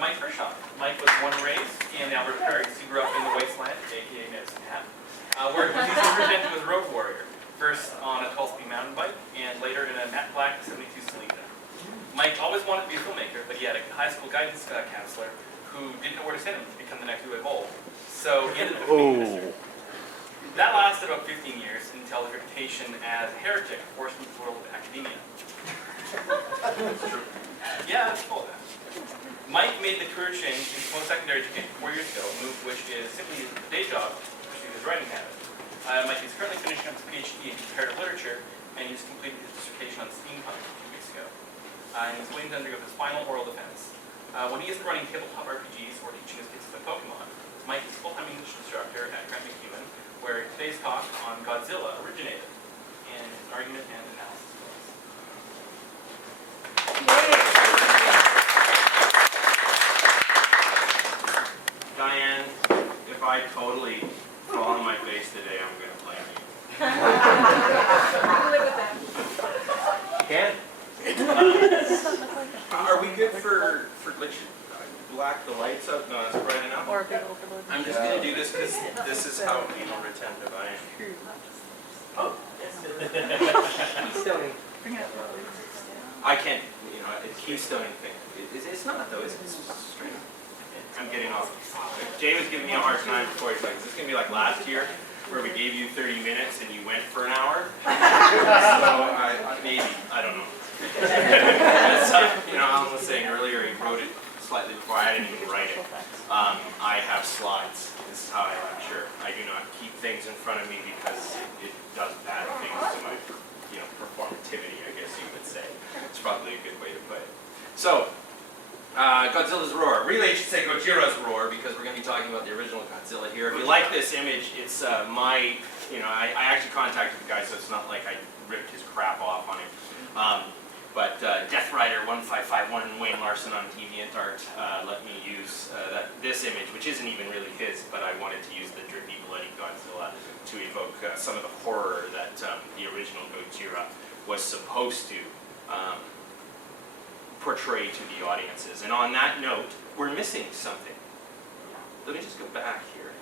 Mike Perschon. Mike was born and raised in Alberta Prairies. He grew up in the wasteland, aka Medicine Hat, where he's represented as a road warrior. First on a 12-speed mountain bike, and later in a matte black 72 Celica. Mike always wanted to be a filmmaker, but he had a high school guidance counselor who didn't know where to send him to become the next Uwe Boll. So he ended up becoming a minister. That lasted about 15 years until his reputation as a heretic forced him to the world of academia. That's true. Yeah, that's full of that. Mike made the career change in post-secondary education 4 years ago, a move which is simply a day job to pursue his writing habit. Mike is currently finishing up his PhD in comparative literature, and he's completed his dissertation on steampunk 2 weeks ago. And he's waiting to undergo his final oral defense. When he isn't running tabletop RPGs or teaching his kids to play Pokemon, Mike is a full-time English instructor at Grant McEwen, where today's talk on Godzilla originated, and his argument and analysis skills. Diane, if I totally fall on my face today, I'm going to blame you. Live with that. Can? Are we good for let's black the lights up? No, that's bright enough. Or a big overload. I'm just going to do this because this is how retentive I am. Oh. Keystoning. I can't, it's keystoning thing. It's not though, it's straight. I'm getting off. Jay was giving me a hard time before. He's like, is this going to be like last year where we gave you 30 minutes and you went for an hour? So maybe, I don't know. Alan was saying earlier, he wrote it slightly before. I didn't even write it. I have slides. This is how I lecture. I do not keep things in front of me because it does bad things to my, performativity, I guess you would say. It's probably a good way to put it. So, Godzilla's roar. Really, I should say Gojira's roar because we're going to be talking about the original Godzilla here. If you like this image, it's I actually contacted the guy, so it's not like I ripped his crap off on him. But Death Rider 1551 and Wayne Larson on DeviantArt let me use this image, which isn't even really his, but I wanted to use the drippy, bloody Godzilla to evoke some of the horror that the original Gojira was supposed to portray to the audiences. And on that note, we're missing something. Let me just go back here.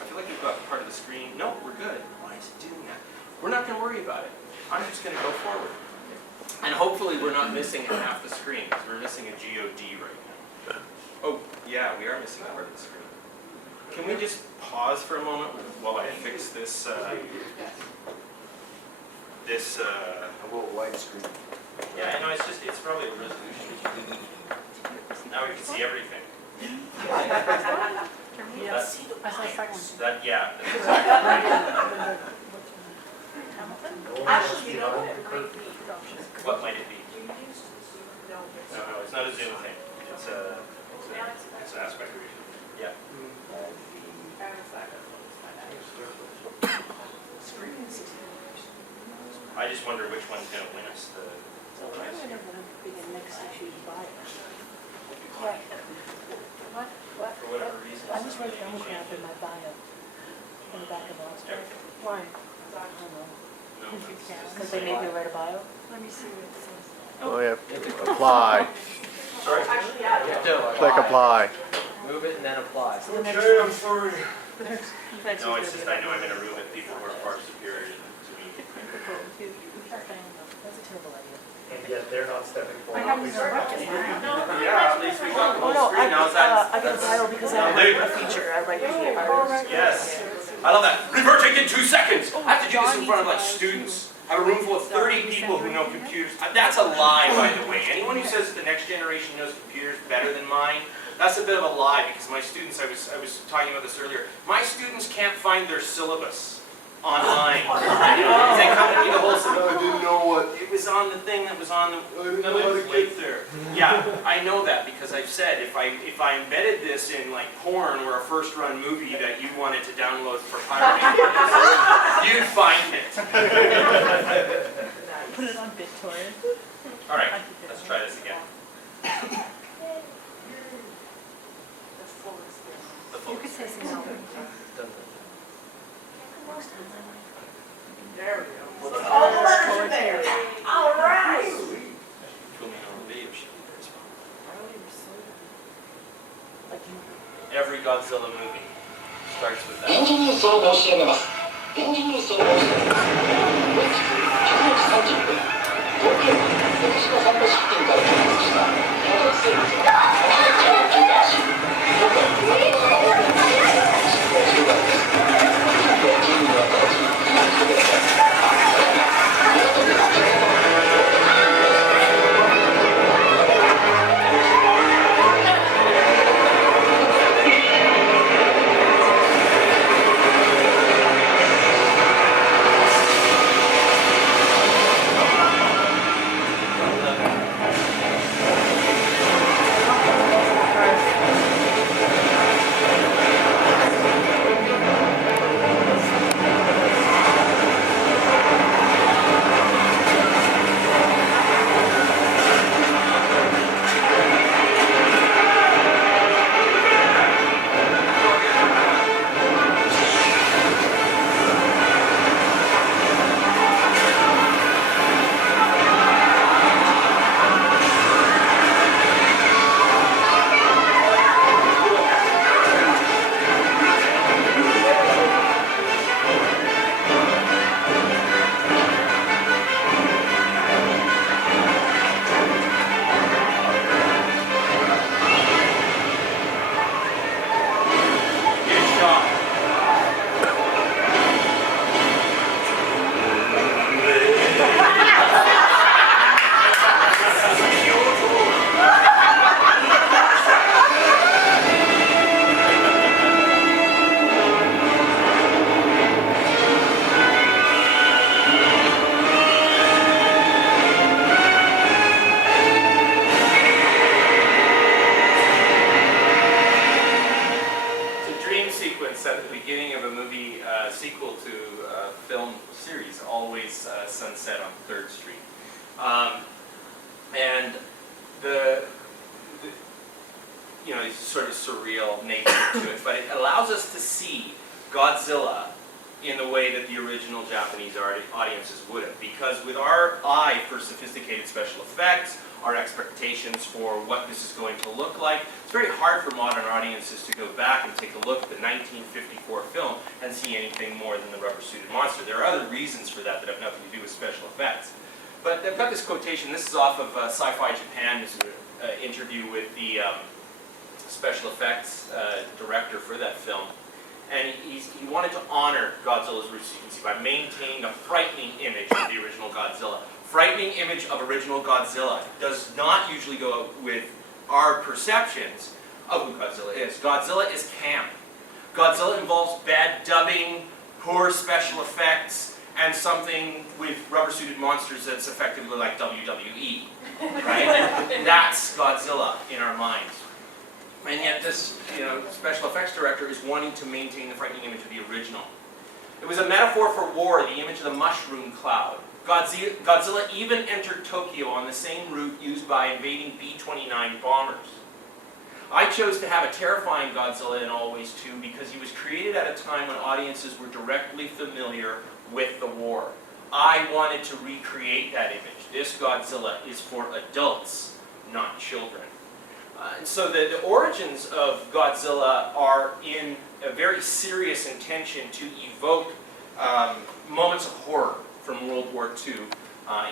I feel like we've got part of the screen. No, we're good. Why is it doing that? We're not going to worry about it. I'm just going to go forward. And hopefully we're not missing half the screen, because we're missing a GOD right now. Oh, yeah, we are missing part of the screen. Can we just pause for a moment while I fix this, A little widescreen. Yeah, I know, it's probably a resolution. Now we can see everything. Yes. I saw the second one. Yeah, that's exactly right. Actually, you know what? What might it be? No, it's not a Zoom thing. It's an aspect ratio. Yeah. I just wonder which one's going to win us the prize. What? For whatever reason. I just wrote film crap in my bio. In the back of the hospital. Why? I don't know. No. Because they made me write a bio? Let me see what it says. Oh, yeah. Apply. Sorry? Actually, yeah. You have to Click apply. move it and then apply. Okay, I'm sorry. No, it's just I know I'm in a room with people who are far superior to me. That's a terrible idea. And yet they're not stepping I forward. haven't started. Yeah, at least we got the Oh whole no, screen. Now is that? I got a bio because I write a feature. I write features. Yes. I love that. Reverting in 2 seconds. I have to do this in front of like students. I have a room full of 30 people who know computers. That's a lie, by the way. Anyone who says the next generation knows computers better than mine, that's a bit of a lie because my students, I was talking about this earlier, my students can't find their syllabus online. They come to me the whole I didn't know what. It was on the thing that was on the know how to plate there. Yeah, I know that because I've said if I embedded this in like porn or a first run movie that you wanted to download for pirating, you'd find it. Put it on BitTorrent. All right, let's try this again. The full You could say something. There we go. All right. Filming on the video should be very small. Every Godzilla movie starts with 臨 that. 時ニュースを申し上げます。臨時ニュースを申し上げます。本日15時30分、東京都福島サンドシッピングから到着した巨大生物が地域を縦断し、今回建物の方面に進行中です。近所住民は直ちに避難してください。さらに、港に建物のat the beginning of a movie sequel to a film series, always sunset on 3rd Street. And the you know, it's sort of surreal nature to it, but it allows us to see Godzilla in the way that the original Japanese audiences would have. Because with our eye for sophisticated special effects, our expectations for what this is going to look like, it's very hard for modern audiences to go back and take a look at the 1954 film and see anything more than the rubber-suited monster. There are other reasons for that that have nothing to do with special effects. But I've got this quotation. This is off of Sci-Fi Japan. This is an interview with the special effects director for that film. And he wanted to honor Godzilla's roots, you can see, by maintaining a frightening image of the original Godzilla. Frightening image of original Godzilla does not usually go with our perceptions of who Godzilla is. Godzilla is camp. Godzilla involves bad dubbing, poor special effects, and something with rubber-suited monsters that's effectively like WWE, right? That's Godzilla in our minds. And yet this, special effects director is wanting to maintain the frightening image of the original. It was a metaphor for war, the image of the mushroom cloud. Godzilla even entered Tokyo on the same route used by invading B-29 bombers. I chose to have a terrifying Godzilla in all ways too because he was created at a time when audiences were directly familiar with the war. I wanted to recreate that image. This Godzilla is for adults, not children. And so the origins of Godzilla are in a very serious intention to evoke moments of horror from World War II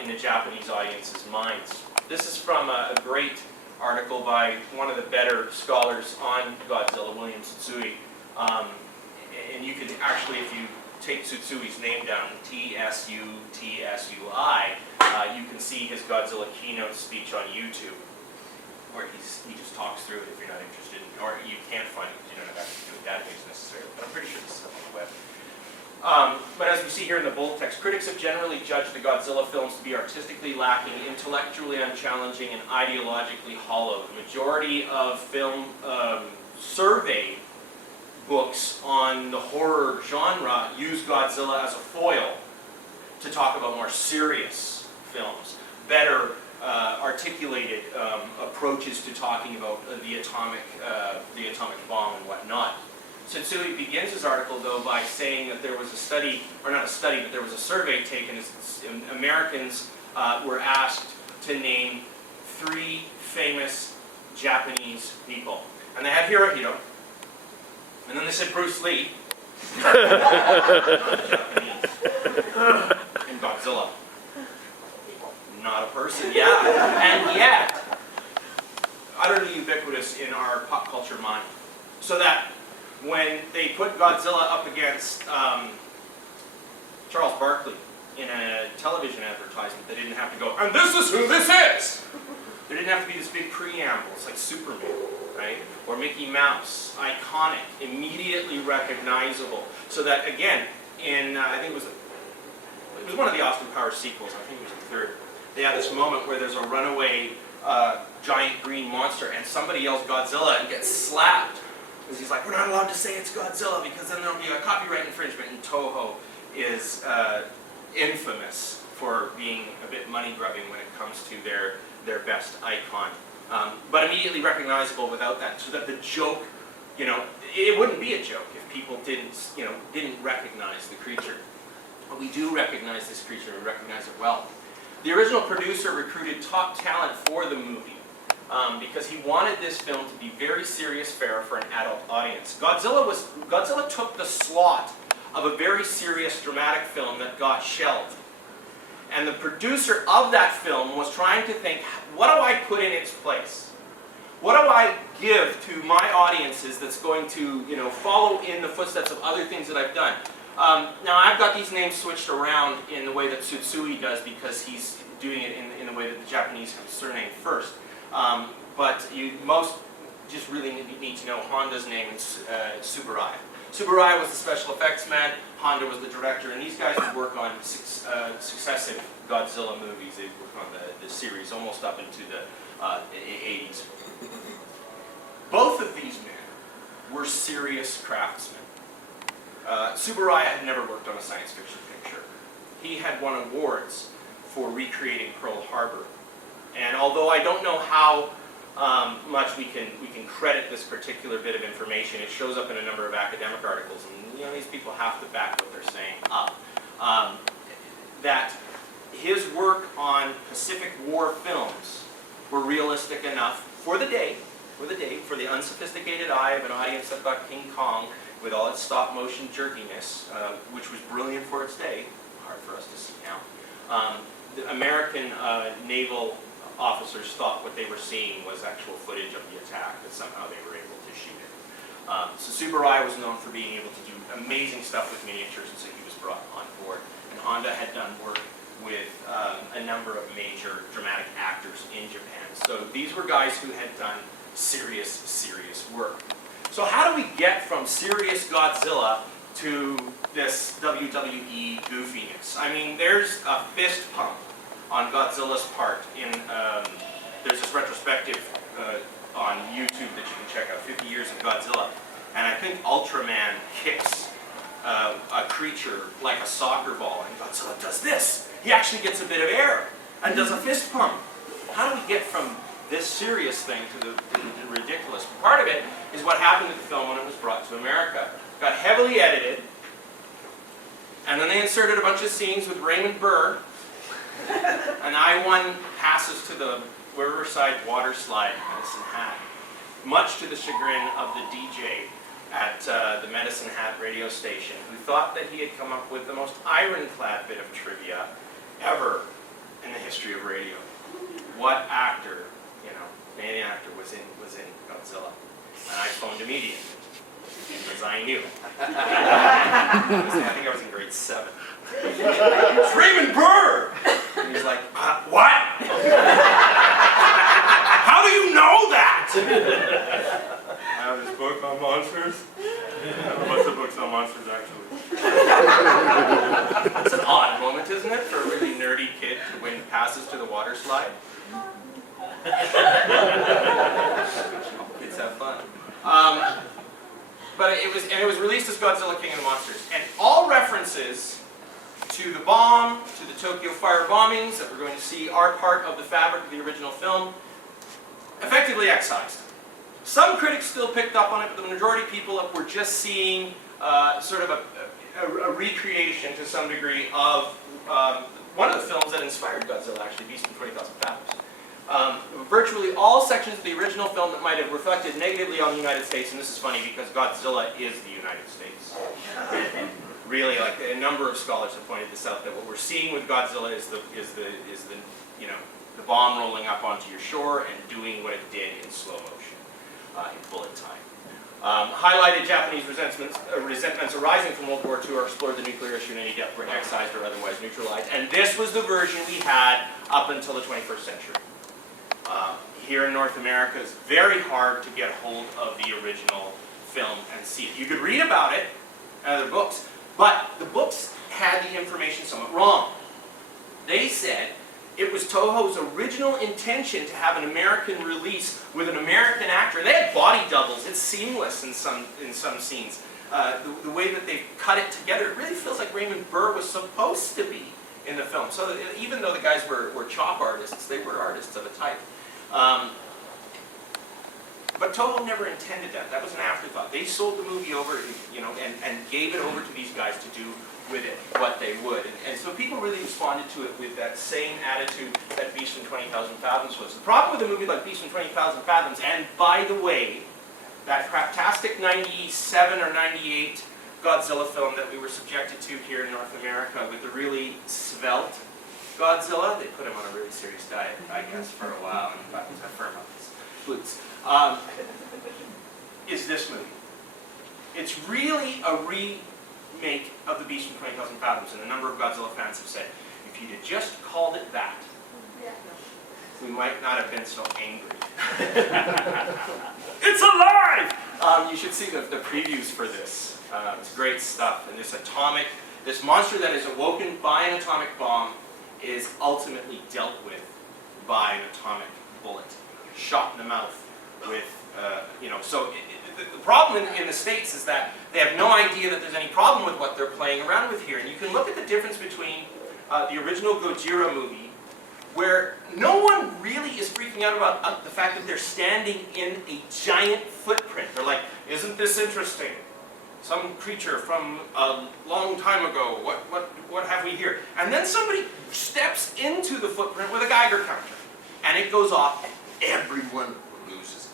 in the Japanese audience's minds. This is from a great article by one of the better scholars on Godzilla, William Tsutsui. And you can actually, if you take Tsutsui's name down, T-S-U-T-S-U-I, you can see his Godzilla keynote speech on YouTube, where he just talks through it if you're not interested, or you can't find it because you don't have access to a database necessarily, but I'm pretty sure this is up on the web. But as we see here in the bold text, critics have generally judged the Godzilla films to be artistically lacking, intellectually unchallenging, and ideologically hollow. The majority of film survey books on the horror genre use Godzilla as a foil to talk about more serious films, better articulated approaches to talking about the atomic bomb and whatnot. Tsutsui begins his article, though, by saying that there was a study, or not a study, but there was a survey taken as Americans were asked to name 3 famous Japanese people. And they had Hirohito, and then they said Bruce Lee, not Japanese, and Godzilla. Not a person, yeah. And yet, utterly ubiquitous in our pop culture mind. So that when they put Godzilla up against Charles Barkley in a television advertisement, they didn't have to go, and this is who this is! There didn't have to be this big preambles like Superman, right? Or Mickey Mouse, iconic, immediately recognizable. So that, again, in, I think it was one of the Austin Powers sequels, I think it was the third, they have this moment where there's a runaway giant green monster and somebody yells Godzilla and gets slapped. Because he's like, we're not allowed to say it's Godzilla because then there'll be a copyright infringement. And Toho is infamous for being a bit money-grubbing when it comes to their best icon. But immediately recognizable without that. So that the joke, you know, it wouldn't be a joke if people didn't recognize the creature. But we do recognize this creature and we recognize it well. The original producer recruited top talent for the movie because he wanted this film to be very serious fare for an adult audience. Godzilla took the slot of a very serious dramatic film that got shelved. And the producer of that film was trying to think, what do I put in its place? What do I give to my audiences that's going to, you know, follow in the footsteps of other things that I've done? Now I've got these names switched around in the way that Tsutsui does because he's doing it in the way that the Japanese have surname first. But you most just really need to know Honda's name is Tsuburaya. Tsuburaya was the special effects man, Honda was the director, and these guys would work on successive Godzilla movies. They'd work on the series almost up into the 80s. Both of these men were serious craftsmen. Tsuburaya had never worked on a science fiction picture. He had won awards for recreating Pearl Harbor. And although I don't know how much we can credit this particular bit of information, it shows up in a number of academic articles, and you know these people have to back what they're saying up. That his work on Pacific War films were realistic enough for the day, for the unsophisticated eye of an audience that got King Kong with all its stop motion jerkiness, which was brilliant for its day, hard for us to see now. The American naval officers thought what they were seeing was actual footage of the attack, that somehow they were able to shoot it. So Tsuburaya was known for being able to do amazing stuff with miniatures, and so he was brought on board. And Honda had done work with a number of major dramatic actors in Japan. So these were guys who had done serious work. So how do we get from serious Godzilla to this WWE goofiness? I mean, there's a fist pump on Godzilla's part in, there's this retrospective on YouTube that you can check out, 50 Years of Godzilla. And I think Ultraman kicks a creature like a soccer ball, and Godzilla does this. He actually gets a bit of air and does a fist pump. How do we get from this serious thing to the ridiculous? Part of it is what happened to the film when it was brought to America. It got heavily edited, and then they inserted a bunch of scenes with Raymond Burr, and I-1 passes to the Riverside water slide in Medicine Hat, much to the chagrin of the DJ at the Medicine Hat radio station, who thought that he had come up with the most ironclad bit of trivia ever in the history of radio. What actor, you know, main actor was in Godzilla? And I phoned immediately, because I knew. I think I was in grade 7. It's Raymond Burr! And he's like, what? How do you know that? I have this book on monsters. I have a bunch of books on monsters, actually. It's an odd moment, isn't it, for a really nerdy kid to win passes to the water slide? Kids have fun. But it was released as Godzilla King of the Monsters. And all references to the bomb, to the Tokyo fire bombings that we're going to see are part of the fabric of the original film, effectively excised. Some critics still picked up on it, but the majority of people were just seeing sort of a recreation to some degree of one of the films that inspired Godzilla, actually, Beast from 20,000 Fathoms. Virtually all sections of the original film that might have reflected negatively on the United States, and this is funny because Godzilla is the United States. Really, like a number of scholars have pointed this out, that what we're seeing with Godzilla is the you know, the bomb rolling up onto your shore and doing what it did in slow motion, in bullet time. Highlighted Japanese resentments arising from World War II are explored the nuclear issue in any depth, were excised or otherwise neutralized. And this was the version we had up until the 21st century. Here in North America, it's very hard to get hold of the original film and see it. You could read about it in other books, but the books had the information somewhat wrong. They said it was Toho's original intention to have an American release with an American actor. They had body doubles. It's seamless in some scenes. The way that they cut it together, it really feels like Raymond Burr was supposed to be in the film. So that even though the guys were chop artists, they were artists of a type. But Toho never intended that. That was an afterthought. They sold the movie over, you know, and gave it over to these guys to do with it what they would. And so people really responded to it with that same attitude that Beast from 20,000 Fathoms was. The problem with a movie like Beast from 20,000 Fathoms, and by the way, that craptastic 97 or 98 Godzilla film that we were subjected to here in North America with the really svelte Godzilla, they put him on a really serious diet, I guess, for a while, and got firm on his glutes, is this movie. It's really a remake of The Beast from 20,000 Fathoms, and a number of Godzilla fans have said, if you'd have just called it that, we might not have been so angry. It's alive! You should see the previews for this. It's great stuff. And this monster that is awoken by an atomic bomb is ultimately dealt with by an atomic bullet, shot in the mouth with, you know, so the problem in the States is that they have no idea that there's any problem with what they're playing around with here. And you can look at the difference between the original Godzilla movie, where no one really is freaking out about the fact that they're standing in a giant footprint. They're like, isn't this interesting? Some creature from a long time ago, what have we here? And then somebody steps into the footprint with a Geiger counter, and it goes off, and everyone loses it.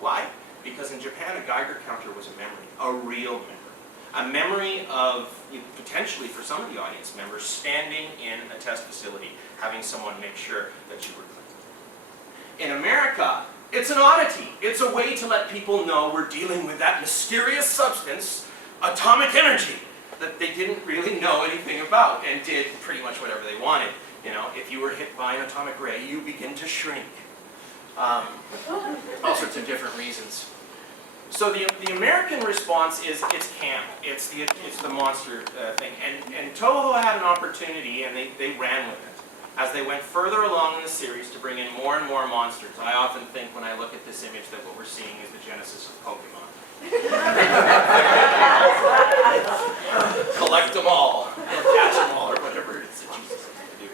Why? Because in Japan, a Geiger counter was a memory, a real memory. A memory of, potentially for some of the audience members, standing in a test facility, having someone make sure that you were clean. In America, it's an oddity. It's a way to let people know we're dealing with that mysterious substance, atomic energy, that they didn't really know anything about and did pretty much whatever they wanted. You know, if you were hit by an atomic ray, you begin to shrink. All sorts of different reasons. So the American response is it's camp. It's the monster thing. And Toho had an opportunity, and they ran with it. As they went further along in the series to bring in more and more monsters, I often think when I look at this image that what we're seeing is the genesis of Pokemon. Collect them all, or catch them all, or whatever it is that Jesus has to do.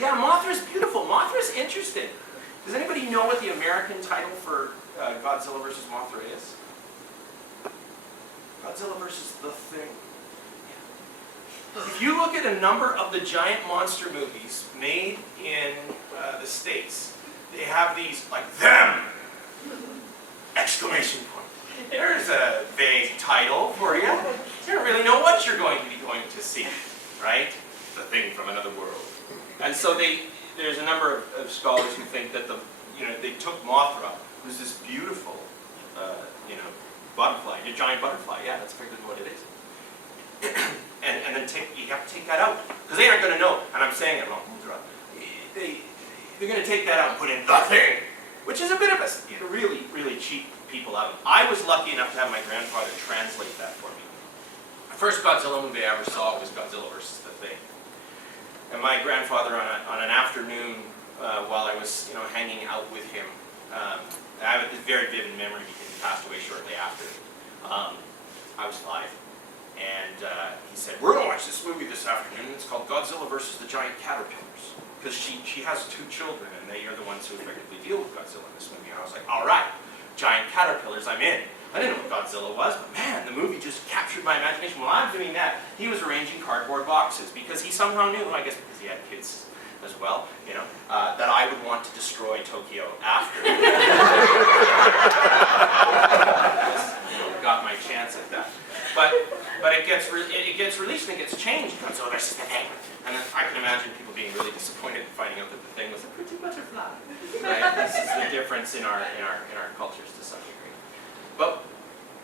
Yeah, Mothra's beautiful. Mothra's interesting. Does anybody know what the American title for Godzilla vs. Mothra is? Godzilla vs. the Thing. If you look at a number of the giant monster movies made in the States, they have these, like, them! Exclamation point. There's a vague title for you. You don't really know what you're going to be going to see, right? The Thing from Another World. And so there's a number of scholars who think that they took Mothra, who's this beautiful, butterfly, a giant butterfly. Yeah, that's effectively what it is. and then you have to take that out, because they aren't going to know. And I'm saying it wrong. They're going to take that out and put in the Thing, which is a bit of a really, really cheap people out. I was lucky enough to have my grandfather translate that for me. The first Godzilla movie I ever saw was Godzilla vs. the Thing. And my grandfather, on an afternoon while I was, hanging out with him, I have a very vivid memory because he passed away shortly after. I was 5, and he said, "We're going to watch this movie this afternoon. It's called Godzilla vs. the Giant Caterpillars," because she has 2 children, and they are the ones who effectively deal with Godzilla in this movie. And I was like, "All right, giant caterpillars, I'm in." I didn't know what Godzilla was, but man, the movie just captured my imagination. While I'm doing that, he was arranging cardboard boxes because he somehow knew, I guess because he had kids as well, you know, that I would want to destroy Tokyo after. Got my chance at that. But it gets released and it gets changed. Godzilla versus the Thing. And then I can imagine people being really disappointed finding out that the Thing was a pretty butterfly. Right? This is the difference in our cultures to some degree. But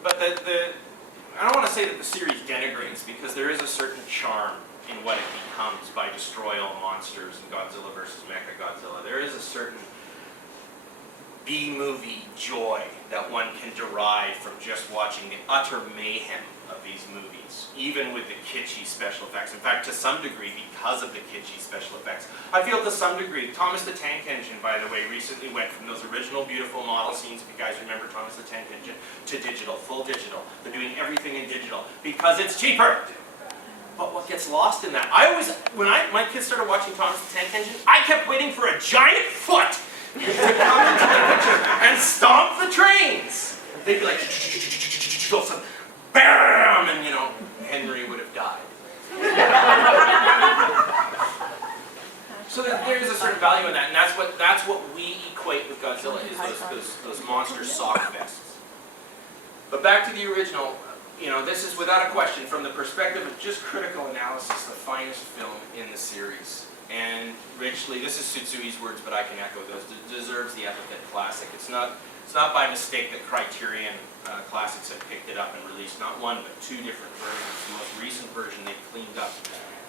I don't want to say that the series denigrates, because there is a certain charm in what it becomes by destroy all monsters in Godzilla versus Mechagodzilla. There is a certain B-movie joy that one can derive from just watching the utter mayhem of these movies, even with the kitschy special effects. In fact, to some degree, because of the kitschy special effects, I feel to some degree, Thomas the Tank Engine, by the way, recently went from those original beautiful model scenes, if you guys remember Thomas the Tank Engine, to digital, full digital. They're doing everything in digital because it's cheaper. But what gets lost in that, when my kids started watching Thomas the Tank Engine, I kept waiting for a giant foot to come into the picture and stomp the trains. They'd be like, bam, and you know, Henry would have died. So there is a certain value in that, and that's what we equate with Godzilla, is those monster sock vests. But back to the original, you know, this is without a question, from the perspective of just critical analysis, the finest film in the series. And richly, this is Tsutsuy's words, but I can echo those, deserves the epithet classic. It's not by mistake that Criterion Classics have picked it up and released not one, but two different versions. The most recent version they've cleaned up.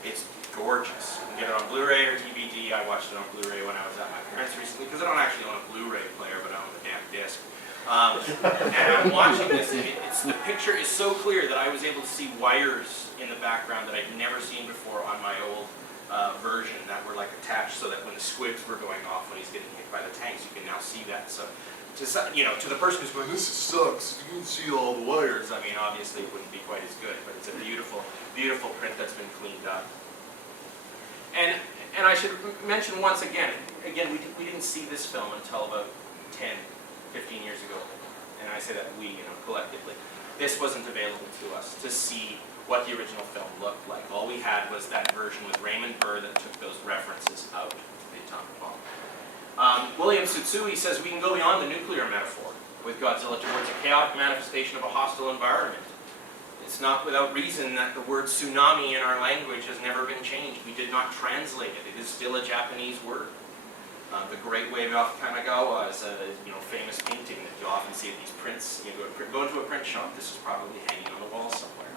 It's gorgeous. You can get it on Blu-ray or DVD. I watched it on Blu-ray when I was at my parents recently, because I don't actually own a Blu-ray player, but I own a damn disc. And I'm watching this, and the picture is so clear that I was able to see wires in the background that I'd never seen before on my old version that were like attached, so that when the squids were going off when he's getting hit by the tanks, you can now see that. So, to the person who's going, this sucks, you can see all the wires. I mean, obviously it wouldn't be quite as good, but it's a beautiful, beautiful print that's been cleaned up. And I should mention once again, we didn't see this film until about 10, 15 years ago, and I say that we, you know, collectively. This wasn't available to us to see what the original film looked like. All we had was that version with Raymond Burr that took those references out of the atomic bomb. William Tsutsui says we can go beyond the nuclear metaphor with Godzilla towards a chaotic manifestation of a hostile environment. It's not without reason that the word tsunami in our language has never been changed. We did not translate it. It is still a Japanese word. The Great Wave off Kanagawa is a famous painting that you often see at these prints. You go into a print shop, this is probably hanging on the wall somewhere.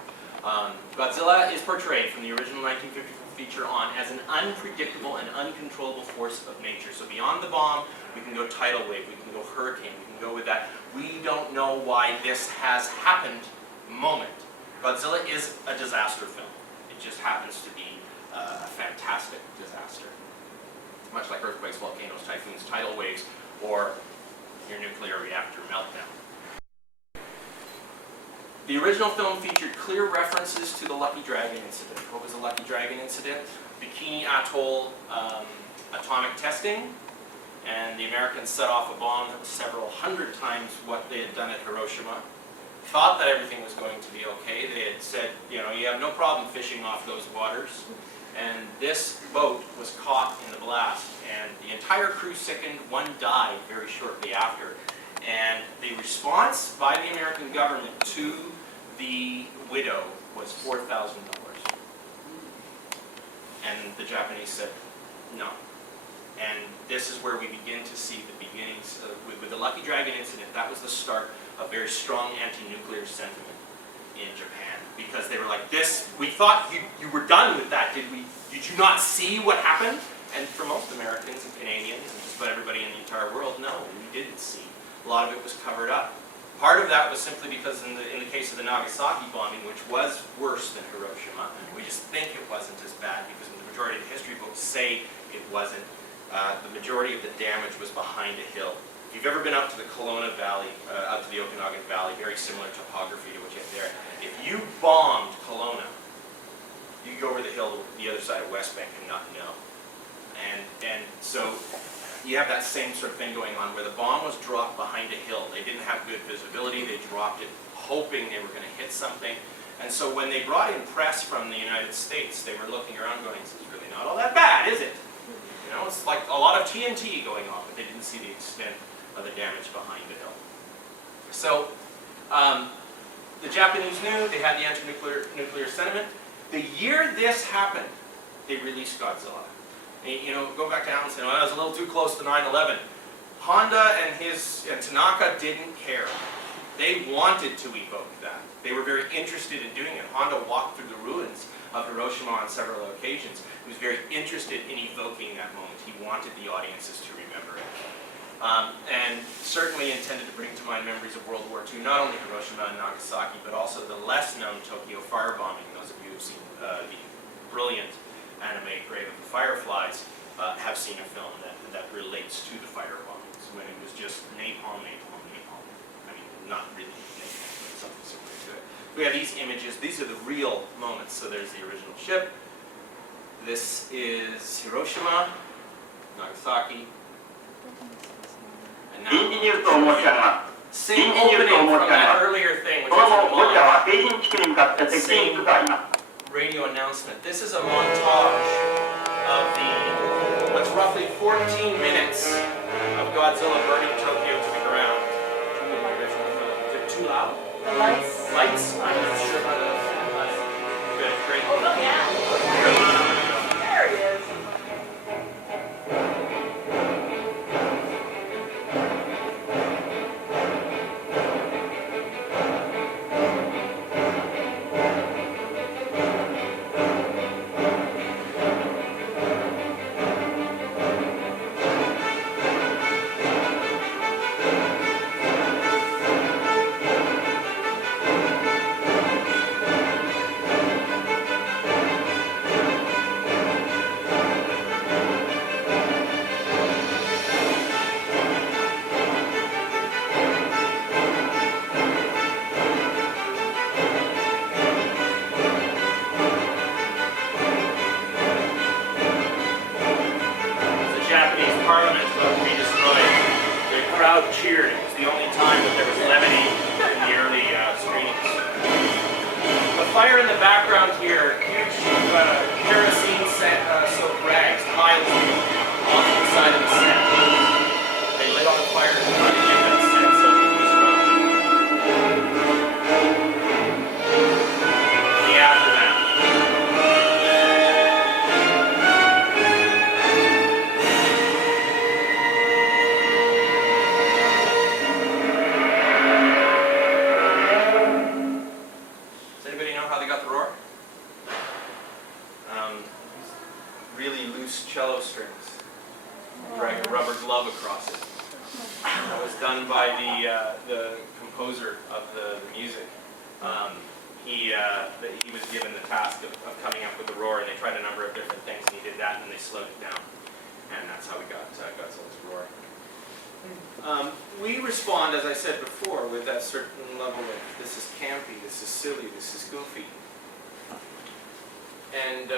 Godzilla is portrayed from the original 1954 feature on as an unpredictable and uncontrollable force of nature. So beyond the bomb, we can go tidal wave, we can go hurricane, we can go with that. We don't know why this has happened moment. Godzilla is a disaster film. It just happens to be a fantastic disaster. Much like earthquakes, volcanoes, typhoons, tidal waves, or your nuclear reactor meltdown. The original film featured clear references to the Lucky Dragon incident. What was the Lucky Dragon incident? Bikini Atoll atomic testing, and the Americans set off a bomb that was several hundred times what they had done at Hiroshima. Thought that everything was going to be okay. They had said, you know, you have no problem fishing off those waters. And this boat was caught in the blast, and the entire crew sickened. One died very shortly after. And the response by the American government to the widow was $4,000. And the Japanese said, no. And this is where we begin to see the beginnings, with the Lucky Dragon incident, that was the start of very strong anti-nuclear sentiment in Japan. Because they were like, this, we thought you were done with that, did you not see what happened? And for most Americans and Canadians, and just about everybody in the entire world, no, we didn't see. A lot of it was covered up. Part of that was simply because in the case of the Nagasaki bombing, which was worse than Hiroshima, we just think it wasn't as bad because the majority of the history books say it wasn't. The majority of the damage was behind a hill. If you've ever been up to the Kelowna Valley, up to the Okanagan Valley, very similar topography to what you have there. If you bombed Kelowna, you go over the hill, the other side of West Bank, and not know. And so you have that same sort of thing going on where the bomb was dropped behind a hill. They didn't have good visibility. They dropped it hoping they were going to hit something. And so when they brought in press from the United States, they were looking around going, this is really not all that bad, is it? You You know, it's like a lot of TNT going off, but they didn't see the extent of the damage behind the hill. So, the Japanese knew they had the anti-nuclear sentiment. The year this happened, they released Godzilla. And, you know, go back to Alan saying, well, that was a little too close to 9/11. Honda and Tanaka didn't care. They wanted to evoke that. They were very interested in doing it. Honda walked through the ruins of Hiroshima on several occasions. He was very interested in evoking that moment. He wanted the audiences to remember it. And certainly intended to bring to mind memories of World War II, not only Hiroshima and Nagasaki, but also the less-known Tokyo firebombing. Those of you who have seen the brilliant anime Grave of the Fireflies have seen a film that relates to the firebombings, when it was just napalm. I mean, not really napalm, but something similar to it. We have these images. These are the real moments. So there's the original ship. This is Hiroshima, Nagasaki. And now, same opening from that earlier thing, which is the same radio announcement. This is a montage of the, what's roughly 14 minutes of Godzilla burning Tokyo to the ground. Is it too loud? The lights. Lights? I'm not sure about that. Good, great. Oh, look, yeah. There it is. Cheered. It was the only time that there was levity in the early screenings. The fire in the background here, huge kerosene soaked rags piled on the side of the set. They lit on fire to try to give that sense of destruction. The aftermath. Cello strings. Drag a rubber glove across it. That was done by the composer of the music. He was given the task of coming up with the roar, and they tried a number of different things, and he did that, and they slowed it down. And that's how we got Godzilla's roar. We respond, as I said before, with that certain level of this is campy, this is silly, this is goofy. And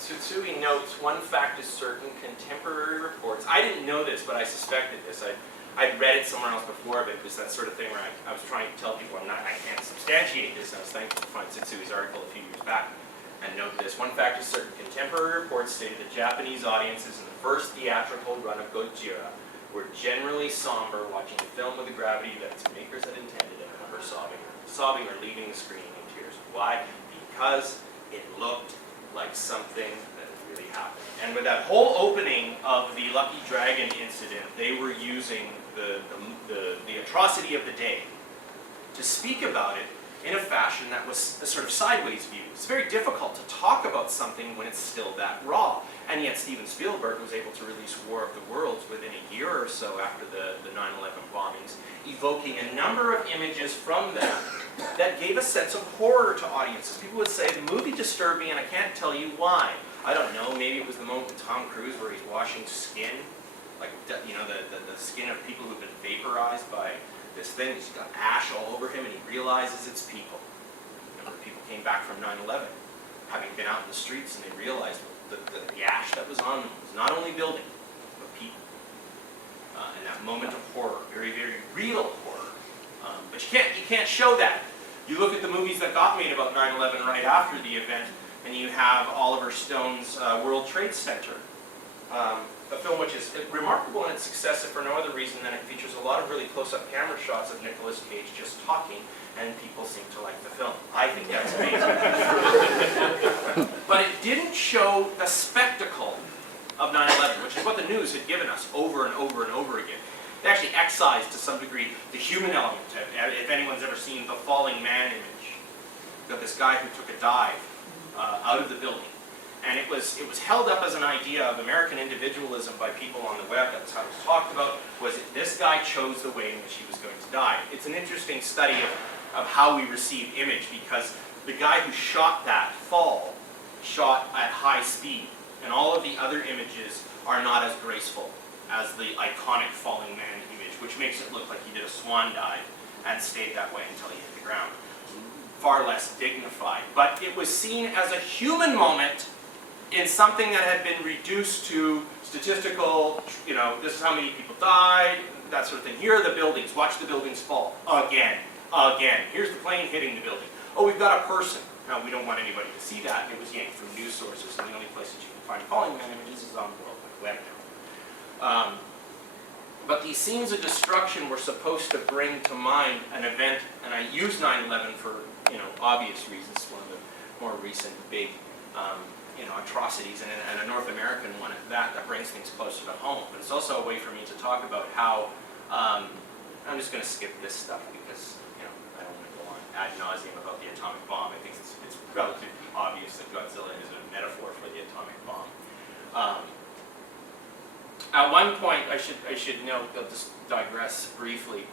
Tsutsui notes, one fact is certain, contemporary reports. I didn't know this, but I suspected this. I'd read it somewhere else before, but it was that sort of thing where I was trying to tell people I can't substantiate this. And I was thankful to find Tsutsui's article a few years back and note this. One fact is certain, contemporary reports stated that Japanese audiences in the first theatrical run of Godzilla were generally somber, watching a film with the gravity that its makers had intended, and remember sobbing or leaving the screen in tears. Why? Because it looked like something that really happened. And with that whole opening of the Lucky Dragon incident, they were using the atrocity of the day to speak about it in a fashion that was a sort of sideways view. It's very difficult to talk about something when it's still that raw. And yet Steven Spielberg was able to release War of the Worlds within a year or so after the 9/11 bombings, evoking a number of images from that gave a sense of horror to audiences. People would say, the movie disturbed me and I can't tell you why. I don't know, maybe it was the moment with Tom Cruise where he's washing skin, like, you know, the skin of people who've been vaporized by this thing. He's got ash all over him and he realizes it's people. Remember, people came back from 9/11, having been out in the streets, and they realized the ash that was on them was not only building, but people. And that moment of horror, very, very real horror. But you can't show that. You look at the movies that got made about 9/11 right after the event, and you have Oliver Stone's World Trade Center. a film which is remarkable in its success, if for no other reason than it features a lot of really close-up camera shots of Nicolas Cage just talking, and people seem to like the film. I think that's amazing. But it didn't show the spectacle of 9/11, which is what the news had given us over and over and over again. They actually excised, to some degree, the human element. If anyone's ever seen the falling man image of this guy who took a dive out of the building. And it was held up as an idea of American individualism by people on the web. That's how it was talked about, was that this guy chose the way in which he was going to die. It's an interesting study of how we receive image, because the guy who shot that fall shot at high speed, and all of the other images are not as graceful as the iconic falling man image, which makes it look like he did a swan dive and stayed that way until he hit the ground. Far less dignified. But it was seen as a human moment in something that had been reduced to statistical, this is how many people died, that sort of thing. Here are the buildings, watch the buildings fall. Again. Here's the plane hitting the building. Oh, we've got a person. Now, we don't want anybody to see that. It was yanked from news sources, and the only place that you can find falling man images is on the World Wide Web now. But these scenes of destruction were supposed to bring to mind an event, and I use 9/11 for obvious reasons, one of the more recent big atrocities, and a North American one at that brings things closer to home. But it's also a way for me to talk about how, I'm just going to skip this stuff because I don't want to go on ad nauseum about the atomic bomb. I think it's relatively obvious that Godzilla is a metaphor for the atomic bomb. At one point, I should note, I'll just digress briefly.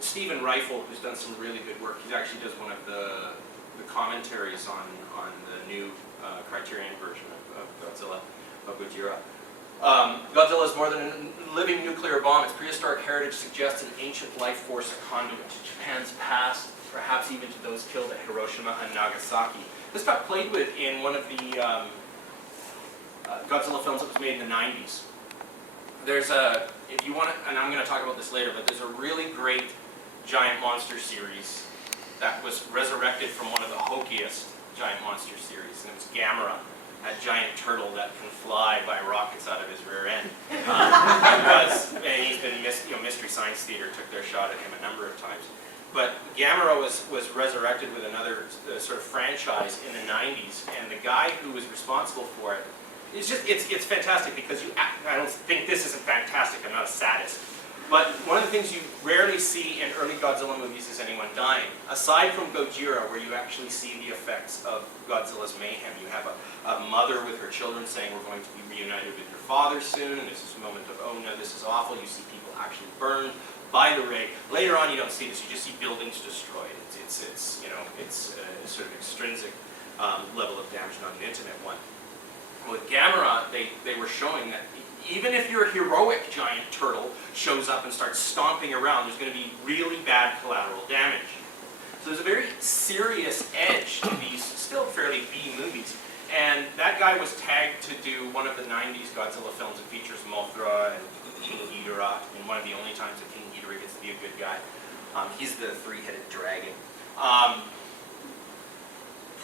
Stephen Reifel, who's done some really good work, he actually does one of the commentaries on the new Criterion version of Godzilla, of Gojira. Godzilla is more than a living nuclear bomb. Its prehistoric heritage suggests an ancient life force, a conduit to Japan's past, perhaps even to those killed at Hiroshima and Nagasaki. This got played with in one of the Godzilla films that was made in the 90s. There's if you want to, and I'm going to talk about this later, but there's a really great giant monster series that was resurrected from one of the hokiest giant monster series, and it was Gamera, a giant turtle that can fly by rockets out of his rear end. And he's been, Mystery Science Theater took their shot at him a number of times. But Gamera was resurrected with another sort of franchise in the 90s, and the guy who was responsible for it, it's fantastic because I don't think this isn't fantastic, I'm not a sadist. But one of the things you rarely see in early Godzilla movies is anyone dying. Aside from Gojira, where you actually see the effects of Godzilla's mayhem. You have a mother with her children saying, we're going to be reunited with your father soon, and there's this moment of, oh no, this is awful. You see people actually burned by the ray. Later on, you don't see this. You just see buildings destroyed. It's a sort of extrinsic level of damage, not an intimate one. With Gamera, they were showing that even if your heroic giant turtle shows up and starts stomping around, there's going to be really bad collateral damage. So there's a very serious edge to these still fairly B movies. And that guy was tagged to do one of the 90s Godzilla films that features Mothra and King Ghidorah, and one of the only times that King Ghidorah gets to be a good guy. He's the three-headed dragon.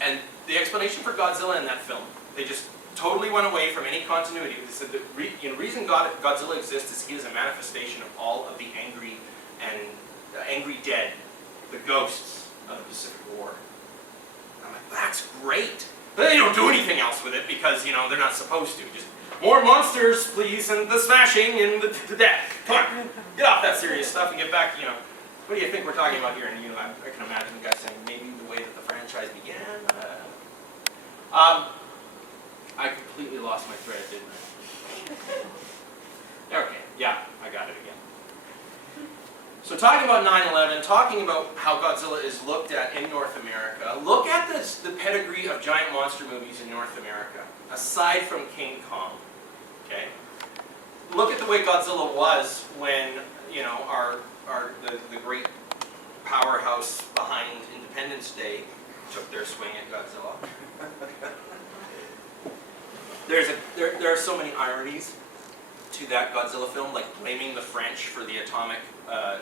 And the explanation for Godzilla in that film, they just totally went away from any continuity. They said the reason Godzilla exists is he is a manifestation of all of the angry dead, the ghosts of the Pacific War. I'm like, that's great. But they don't do anything else with it because, they're not supposed to. Just more monsters, please, and the smashing and the death. Come on, get off that serious stuff and get back, what do you think we're talking about here? And, I can imagine the guy saying, maybe the way that the franchise began. I completely lost my thread, didn't I? Okay, yeah, I got it again. So talking about 9/11, talking about how Godzilla is looked at in North America, look at the pedigree of giant monster movies in North America, aside from King Kong, okay? Look at the way Godzilla was when, the great powerhouse behind Independence Day took their swing at Godzilla. There are so many ironies to that Godzilla film, like blaming the French for the atomic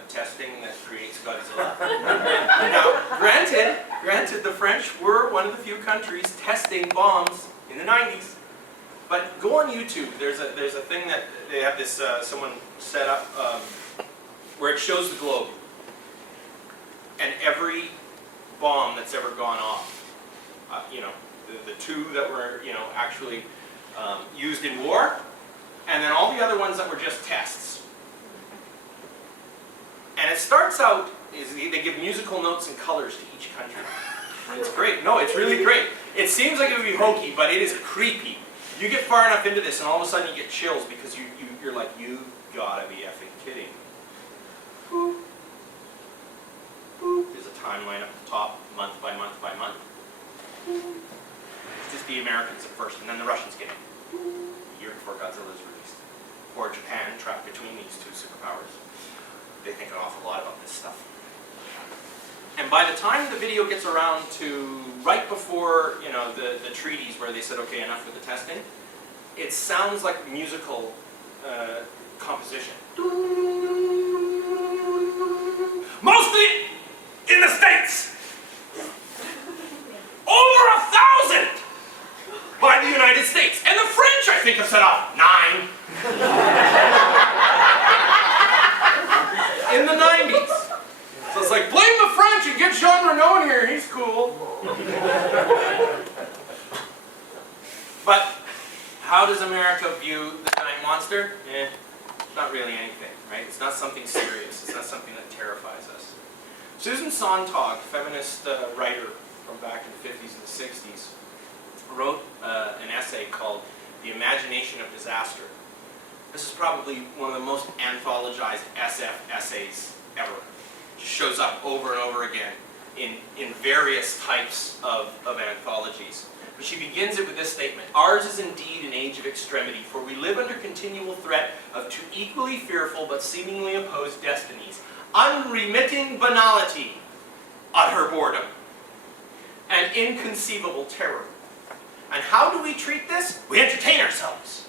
testing that creates Godzilla. Now, granted, the French were one of the few countries testing bombs in the 90s, But go on YouTube. There's a thing that they have this someone set up where it shows the globe and every bomb that's ever gone off. You know, the two that were actually used in war, and then all the other ones that were just tests. And it starts out is they give musical notes and colors to each country. And it's great. No, it's really great. It seems like it would be hokey, but it is creepy. You get far enough into this, and all of a sudden you get chills because you're like, you gotta be effing kidding. Boop. Boop. There's a timeline up the top, month by month by month. It's just the Americans at first, and then the Russians get in. A year before Godzilla is released. Or Japan, trapped between these two superpowers. They think an awful lot about this stuff. And by the time the video gets around to right before the treaties where they said, okay, enough with the testing, it sounds like musical composition. Mostly in the States. Over 1,000 by the United States. And the French, I think, have set off 9. In the 90s. So it's like, blame the French and get Jean Reno in here, he's cool. But how does America view the giant monster? Not really anything, right? It's not something serious. It's not something that terrifies us. Susan Sontag, feminist writer from back in the 50s and the 60s, wrote an essay called The Imagination of Disaster. This is probably one of the most anthologized SF essays ever. It just shows up over and over again in various types of anthologies. But she begins it with this statement: "Ours is indeed an age of extremity, for we live under continual threat of two equally fearful but seemingly opposed destinies. Unremitting banality, utter boredom, and inconceivable terror. And how do we treat this? We entertain ourselves.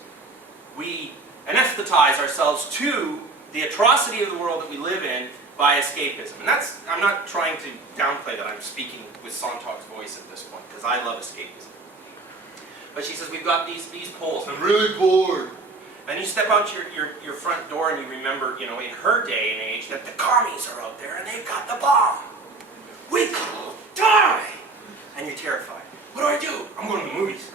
We anesthetize ourselves to the atrocity of the world that we live in by escapism." And that's, I'm not trying to downplay that. I'm speaking with Sontag's voice at this point, because I love escapism. But she says, we've got these poles. I'm really bored. And you step out your front door and you remember, in her day and age, that the commies are out there and they've got the bomb. We could die. And you're terrified. What do? I'm going to the movies.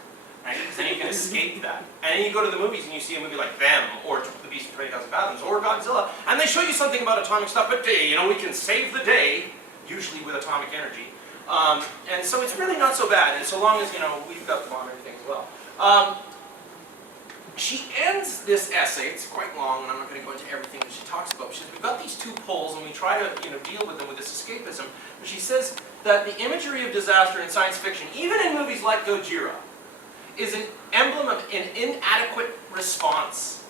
Because then you can escape that. And then you go to the movies and you see a movie like Them, or The Beast of 20,000 Fathoms, or Godzilla, and they show you something about atomic stuff, but we can save the day, usually with atomic energy. And so it's really not so bad, and so long as, we've got the bomb and everything as well. She ends this essay, it's quite long, and I'm not going to go into everything that she talks about. She says, we've got these two poles, and we try to deal with them with this escapism. But she says that the imagery of disaster in science fiction, even in movies like Godzilla, is an emblem of an inadequate response.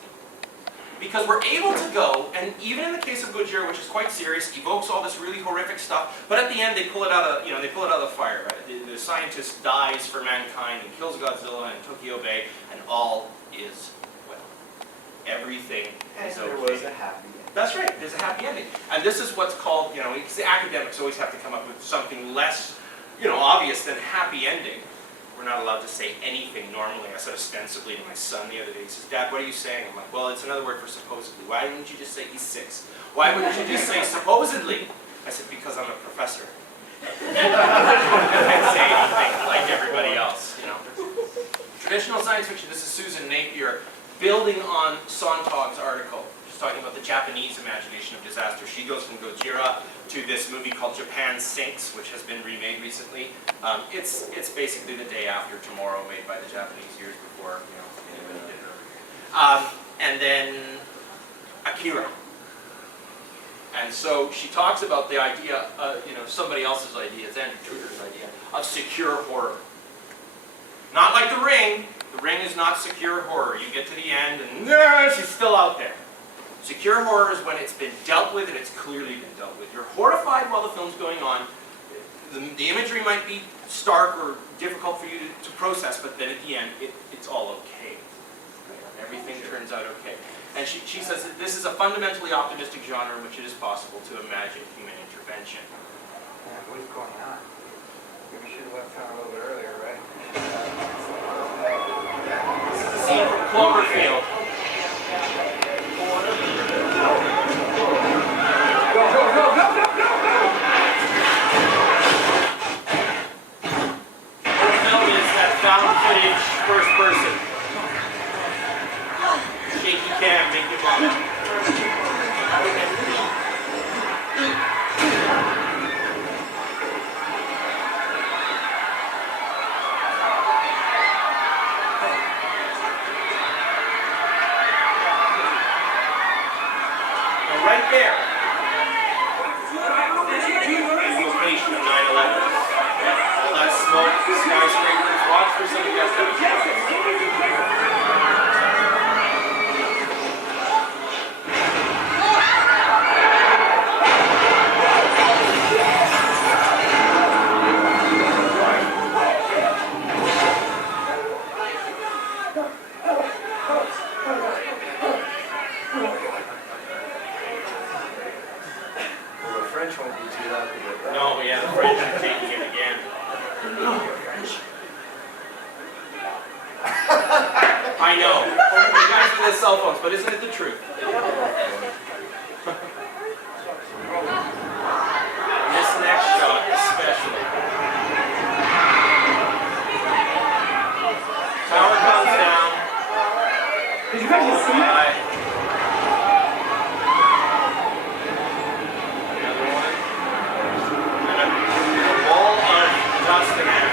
Because we're able to go, and even in the case of Godzilla, which is quite serious, evokes all this really horrific stuff, but at the end they pull it out of, they pull it out of the fire, right? The scientist dies for mankind and kills Godzilla in Tokyo Bay, and all is well. Everything is okay. And there was a happy ending. That's right, there's a happy ending. And this is what's called, because the academics always have to come up with something less, obvious than happy ending. We're not allowed to say anything normally. I said ostensibly to my son the other day. He says, Dad, what are you saying? I'm like, well, it's another word for supposedly. Why wouldn't you just say he's 6? Why wouldn't you just say supposedly? I said, because I'm a professor. I can't say anything like everybody else, Traditional science fiction, this is Susan Napier, building on Sontag's article. She's talking about the Japanese imagination of disaster. She goes from Godzilla to this movie called Japan Sinks, which has been remade recently. It's basically the day after tomorrow, made by the Japanese years before, anybody did it over here. And then Akira. And so she talks about the idea, somebody else's idea, it's Andrew Tudor's idea, of secure horror. Not like The Ring. The Ring is not secure horror. You get to the end and she's still out there. Secure horror is when it's been dealt with and it's clearly been dealt with. You're horrified while the film's going on. The imagery might be stark or difficult for you to process, but then at the end, it's all okay. Everything turns out okay. And she says that this is a fundamentally optimistic genre in which it is possible to imagine human intervention. Yeah, what's going on? We should have left town a little bit earlier, right? Scene from Cloverfield. Go, go, go, go, go, go, go! What film is that found footage first person? Shaky cam, make you vomit. Now right there is the location of 9/11. All that smoke, skyscrapers, watch for some of that stuff. Well, the French won't be too happy with that. No, yeah, the French are taking it again. I know. You guys with the cell phones, but isn't it the truth? This next shot especially. Tower comes down. Did you guys see that? By another one. And a wall of dust again.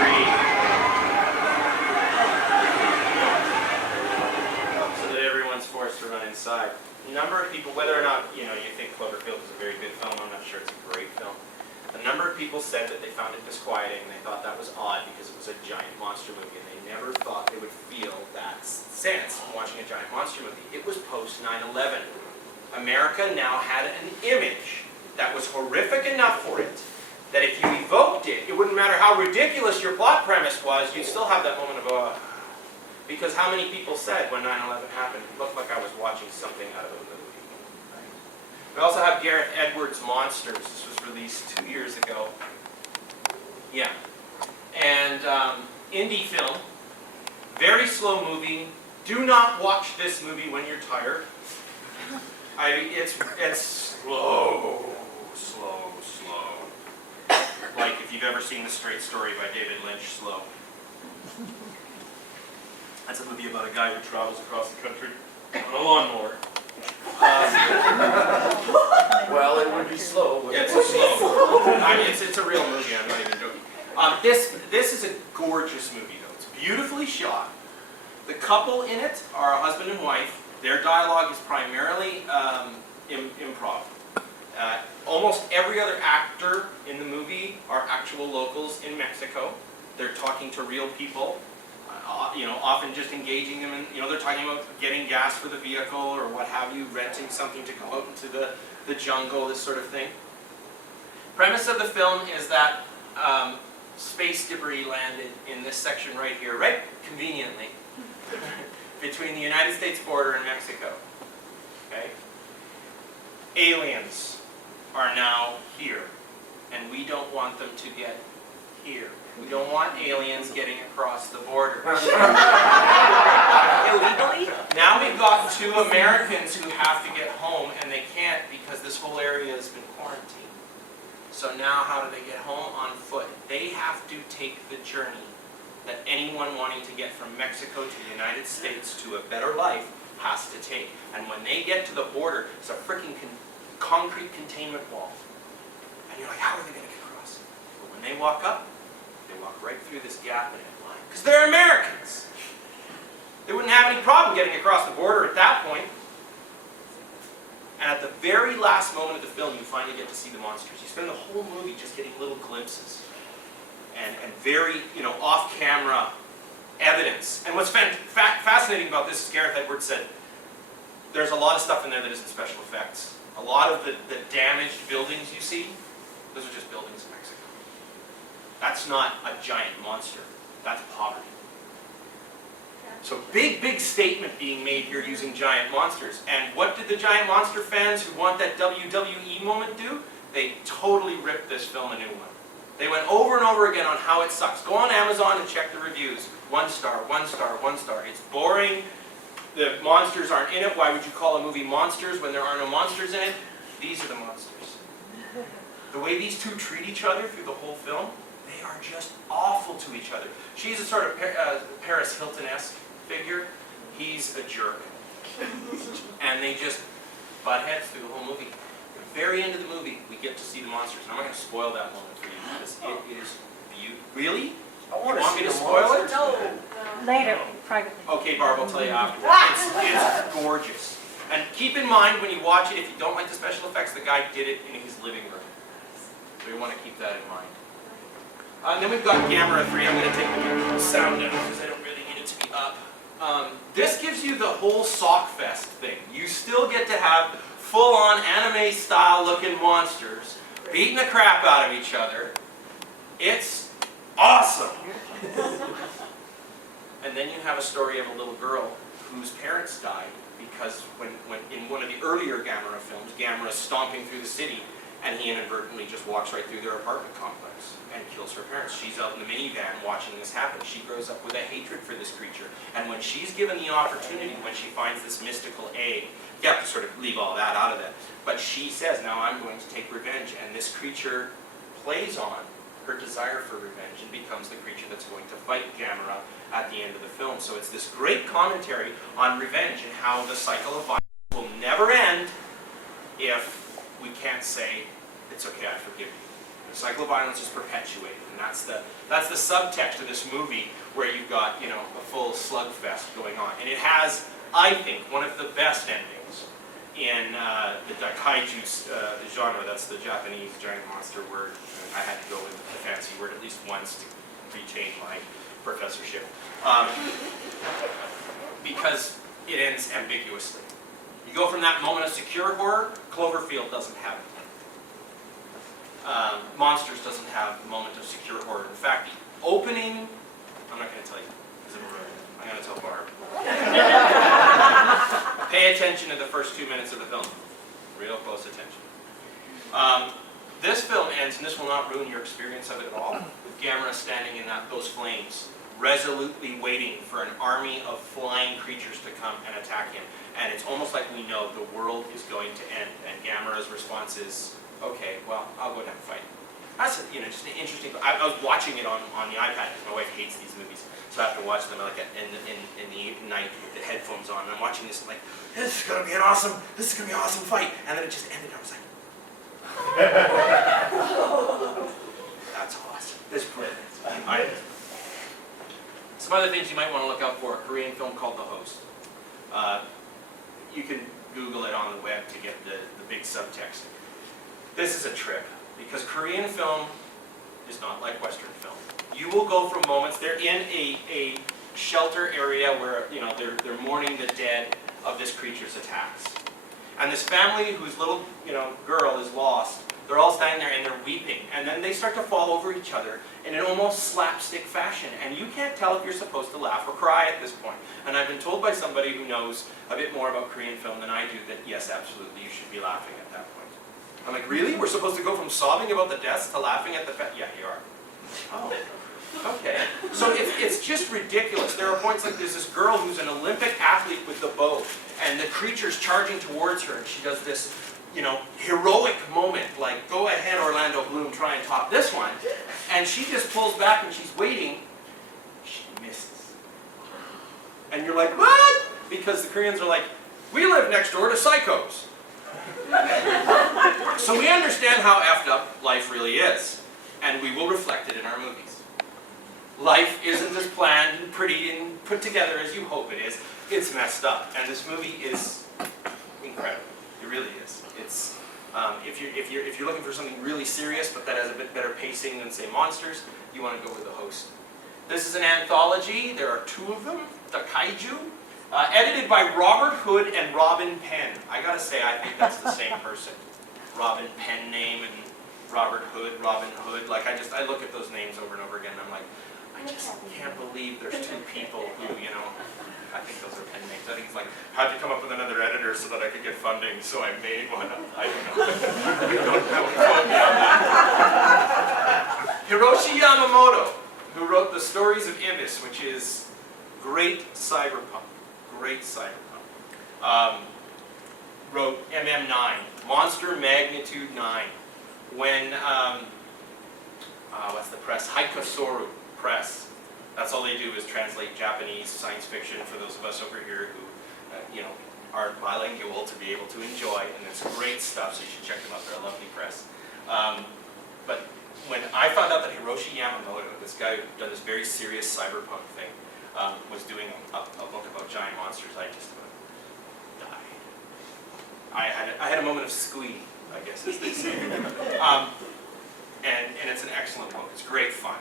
Three. So that everyone's forced to run inside. A number of people, whether or not you think Cloverfield is a very good film, I'm not sure it's a great film. A number of people said that they found it disquieting. They thought that was odd because it was a giant monster movie, and they never thought they would feel that sense watching a giant monster movie. It was post 9/11. America now had an image that was horrific enough for it that if you evoked it, it wouldn't matter how ridiculous your plot premise was, you'd still have that moment of awe. Because how many people said when 9/11 happened, it looked like I was watching something out of a movie. We also have Gareth Edwards' Monsters. This was released 2 years ago. Yeah. And indie film. Very slow movie. Do not watch this movie when you're tired. It's slow. Like if you've ever seen The Straight Story by David Lynch, slow. That's a movie about a guy who travels across the country on a lawnmower. Well, it would be slow. Wouldn't It's it? slow. I mean, it's a real movie. I'm not even joking. This is a gorgeous movie, though. It's beautifully shot. The couple in it are a husband and wife. Their dialogue is primarily improv. Almost every other actor in the movie are actual locals in Mexico. They're talking to real people. Often just engaging them in, they're talking about getting gas for the vehicle or what have you, renting something to go out into the jungle, this sort of thing. Premise of the film is that space debris landed in this section right here, right conveniently, between the United States border and Mexico. Okay? Aliens are now here, and we don't want them to get here. We don't want aliens getting across the border. Illegally? Now we've got 2 Americans who have to get home, and they can't because this whole area has been quarantined. So now how do they get home? On foot. They have to take the journey that anyone wanting to get from Mexico to the United States to a better life has to take. And when they get to the border, it's a freaking concrete containment wall. And you're like, how are they going to get across? But when they walk up, they walk right through this gap in that line. Because they're Americans. They wouldn't have any problem getting across the border at that point. And at the very last moment of the film, you finally get to see the monsters. You spend the whole movie just getting little glimpses. And very, off-camera evidence. And what's fascinating about this, as Gareth Edwards said, there's a lot of stuff in there that isn't special effects. A lot of the damaged buildings you see, those are just buildings in Mexico. That's not a giant monster. That's poverty. So big statement being made here using giant monsters. And what did the giant monster fans who want that WWE moment do? They totally ripped this film a new one. They went over and over again on how it sucks. Go on Amazon and check the reviews. 1 star, 1 star, 1 star. It's boring. The monsters aren't in it. Why would you call a movie Monsters when there are no monsters in it? These are the monsters. The way these two treat each other through the whole film, they are just awful to each other. She's a sort of Paris Hilton-esque figure. He's a jerk. And they just butt heads through the whole movie. At the very end of the movie, we get to see the monsters. I'm not going to spoil that moment for you because it is beautiful. Really? I want You want me to to see the spoil it? monsters. Later, privately. Okay, Barb, I'll tell you afterwards. It's gorgeous. And keep in mind when you watch it, if you don't like the special effects, the guy did it in his living room. So you want to keep that in mind. And then we've got Gamera 3. I'm going to take the sound down because I don't really need it to be up. This gives you the whole sock fest thing. You still get to have full-on anime-style looking monsters beating the crap out of each other. It's awesome. And then you have a story of a little girl whose parents died because when in one of the earlier Gamera films, Gamera's stomping through the city and he inadvertently just walks right through their apartment complex and kills her parents. She's out in the minivan watching this happen. She grows up with a hatred for this creature. And when she's given the opportunity, when she finds this mystical egg, you have to sort of leave all that out of it. But she says, now I'm going to take revenge. And this creature plays on her desire for revenge and becomes the creature that's going to fight Gamera at the end of the film. So it's this great commentary on revenge and how the cycle of violence will never end if we can't say, it's okay, I forgive you. The cycle of violence is perpetuated, and that's the subtext of this movie where you've got, you know, a full slugfest going on. And it has, I think, one of the best endings in the kaiju genre. That's the Japanese giant monster word. I had to go with the fancy word at least once to retain my professorship. Because it ends ambiguously. You go from that moment of secure horror, Cloverfield doesn't have it. Monsters doesn't have a moment of secure horror. In fact, the opening, I'm not going to tell you, because it'll ruin it. I'm going to tell Barb. Pay attention to the first 2 minutes of the film. Real close attention. This film ends, and this will not ruin your experience of it at all, with Gamera standing in those flames, resolutely waiting for an army of flying creatures to come and attack him. And it's almost like we know the world is going to end. And Gamera's response is, okay, well, I'll go down and fight. That's just an interesting. I was watching it on the iPad because my wife hates these movies, so I have to watch them like in the night with the headphones on. And I'm watching this, and like, this is gonna be an awesome fight. And then it just ended. I was like, that's awesome. This brilliant. Some other things you might want to look out for: a Korean film called The Host. You can Google it on the web to get the big subtext. This is a trip, because Korean film is not like Western film. You will go from moments, they're in a shelter area where, you know, they're mourning the dead of this creature's attacks. And this family whose little, girl is lost, they're all standing there and they're weeping. And then they start to fall over each other in an almost slapstick fashion. And you can't tell if you're supposed to laugh or cry at this point. And I've been told by somebody who knows a bit more about Korean film than I do that, yes, absolutely, you should be laughing at that point. I'm like, really? We're supposed to go from sobbing about the deaths to laughing at the yeah, you are. Oh, okay. So it's just ridiculous. There are points like there's this girl who's an Olympic athlete with the bow, and the creature's charging towards her, and she does this, heroic moment, like, go ahead, Orlando Bloom, try and top this one. And she just pulls back and she's waiting. She misses. And you're like, what? Because the Koreans are like, we live next door to psychos. So we understand how effed up life really is, and we will reflect it in our movies. Life isn't as planned and pretty and put together as you hope it is. It's messed up, and this movie is incredible. It really is. It's if you're looking for something really serious, but that has a bit better pacing than, say, Monsters, you want to go with The Host. This is an anthology. There are 2 of them. The Kaiju. Edited by Robert Hood and Robin Penn. I gotta say, I think that's the same person. Robin Penn name and Robert Hood, Robin Hood. Like, I look at those names over and over again and I'm like, I just can't believe there's two people who, you know, I think those are pen names. I think it's like, how'd you come up with another editor so that I could get funding, so I made one. I don't know. Don't quote me on that. Hiroshi Yamamoto, who wrote the Stories of Ibis, which is great cyberpunk. Great cyberpunk. Wrote MM9, Monster Magnitude 9. When, what's the press? Haikosoru Press. That's all they do is translate Japanese science fiction for those of us over here who, you know, are bilingual to be able to enjoy, and it's great stuff, so you should check them out. They're a lovely press. But when I found out that Hiroshi Yamamoto, this guy who done this very serious cyberpunk thing, was doing a book about giant monsters, I just about died. I had a moment of squee, I guess, as they say. And it's an excellent book. It's great fun.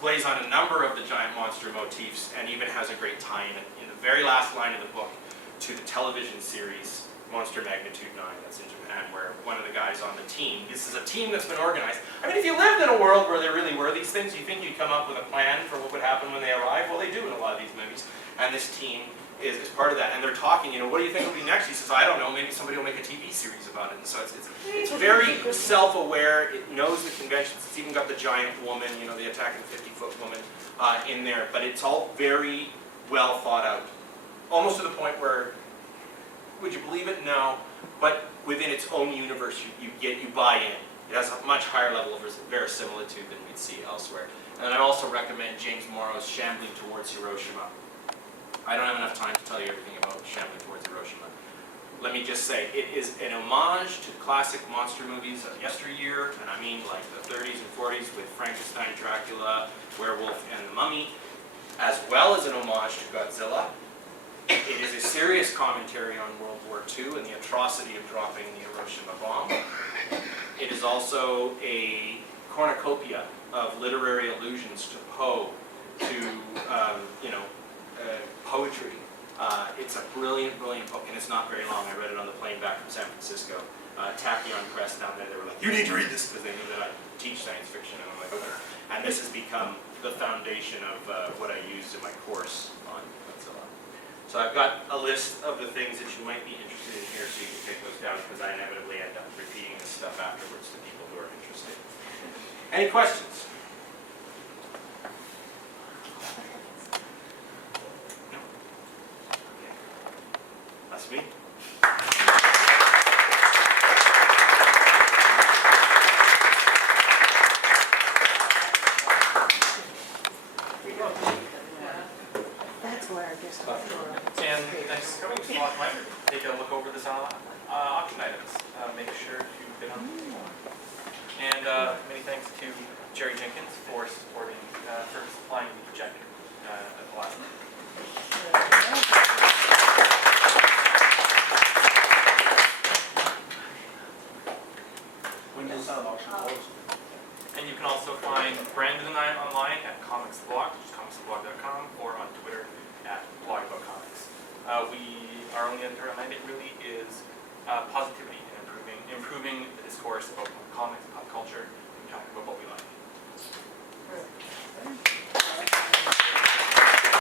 Plays on a number of the giant monster motifs, and even has a great tie-in in the very last line of the book to the television series Monster Magnitude 9 that's in Japan, where one of the guys on the team, this is a team that's been organized. I mean, if you lived in a world where there really were these things, you think you'd come up with a plan for what would happen when they arrive? Well, they do in a lot of these movies. And this team is part of that. And they're talking, you know, what do you think will be next? He says, I don't know, maybe somebody will make a TV series about it. And so it's very self-aware. It knows the conventions. It's even got the giant woman, you know, the attacking 50-foot woman in there. But it's all very well thought out. Almost to the point where, would you believe it? No. But within its own universe, you buy in. It has a much higher level of verisimilitude than we'd see elsewhere. And I also recommend James Morrow's Shambling Towards Hiroshima. I don't have enough time to tell you everything about Shambling Towards Hiroshima. Let me just say, it is an homage to classic monster movies of yesteryear, and I mean like the 30s and 40s with Frankenstein, Dracula, Werewolf, and the Mummy, as well as an homage to Godzilla. It is a serious commentary on World War II and the atrocity of dropping the Hiroshima bomb. It is also a cornucopia of literary allusions to Poe, to poetry. It's a brilliant, brilliant book, and it's not very long. I read it on the plane back from San Francisco. Tachyon Press down there, they were like, you need to read this, because they knew that I teach science fiction, and I'm like, okay. And this has become the foundation of what I use in my course on Godzilla. So I've got a list of the things that you might be interested in here, so you can take those down, because I inevitably end up repeating this stuff afterwards to people who are interested. Any questions? No? Okay. That's me. That's where I guess. And thanks for coming. Just a lot of time. Take a look over this auction items. Make sure to bid on them. And many thanks to Jerry Jenkins for supporting, for supplying the projector at the last minute. When does the auction close? And you can also find Brandon and I online at comicsblog, which is comicsblog.com, or on Twitter at blog.comics. Our only other mandate really is positivity and improving the discourse about comics, pop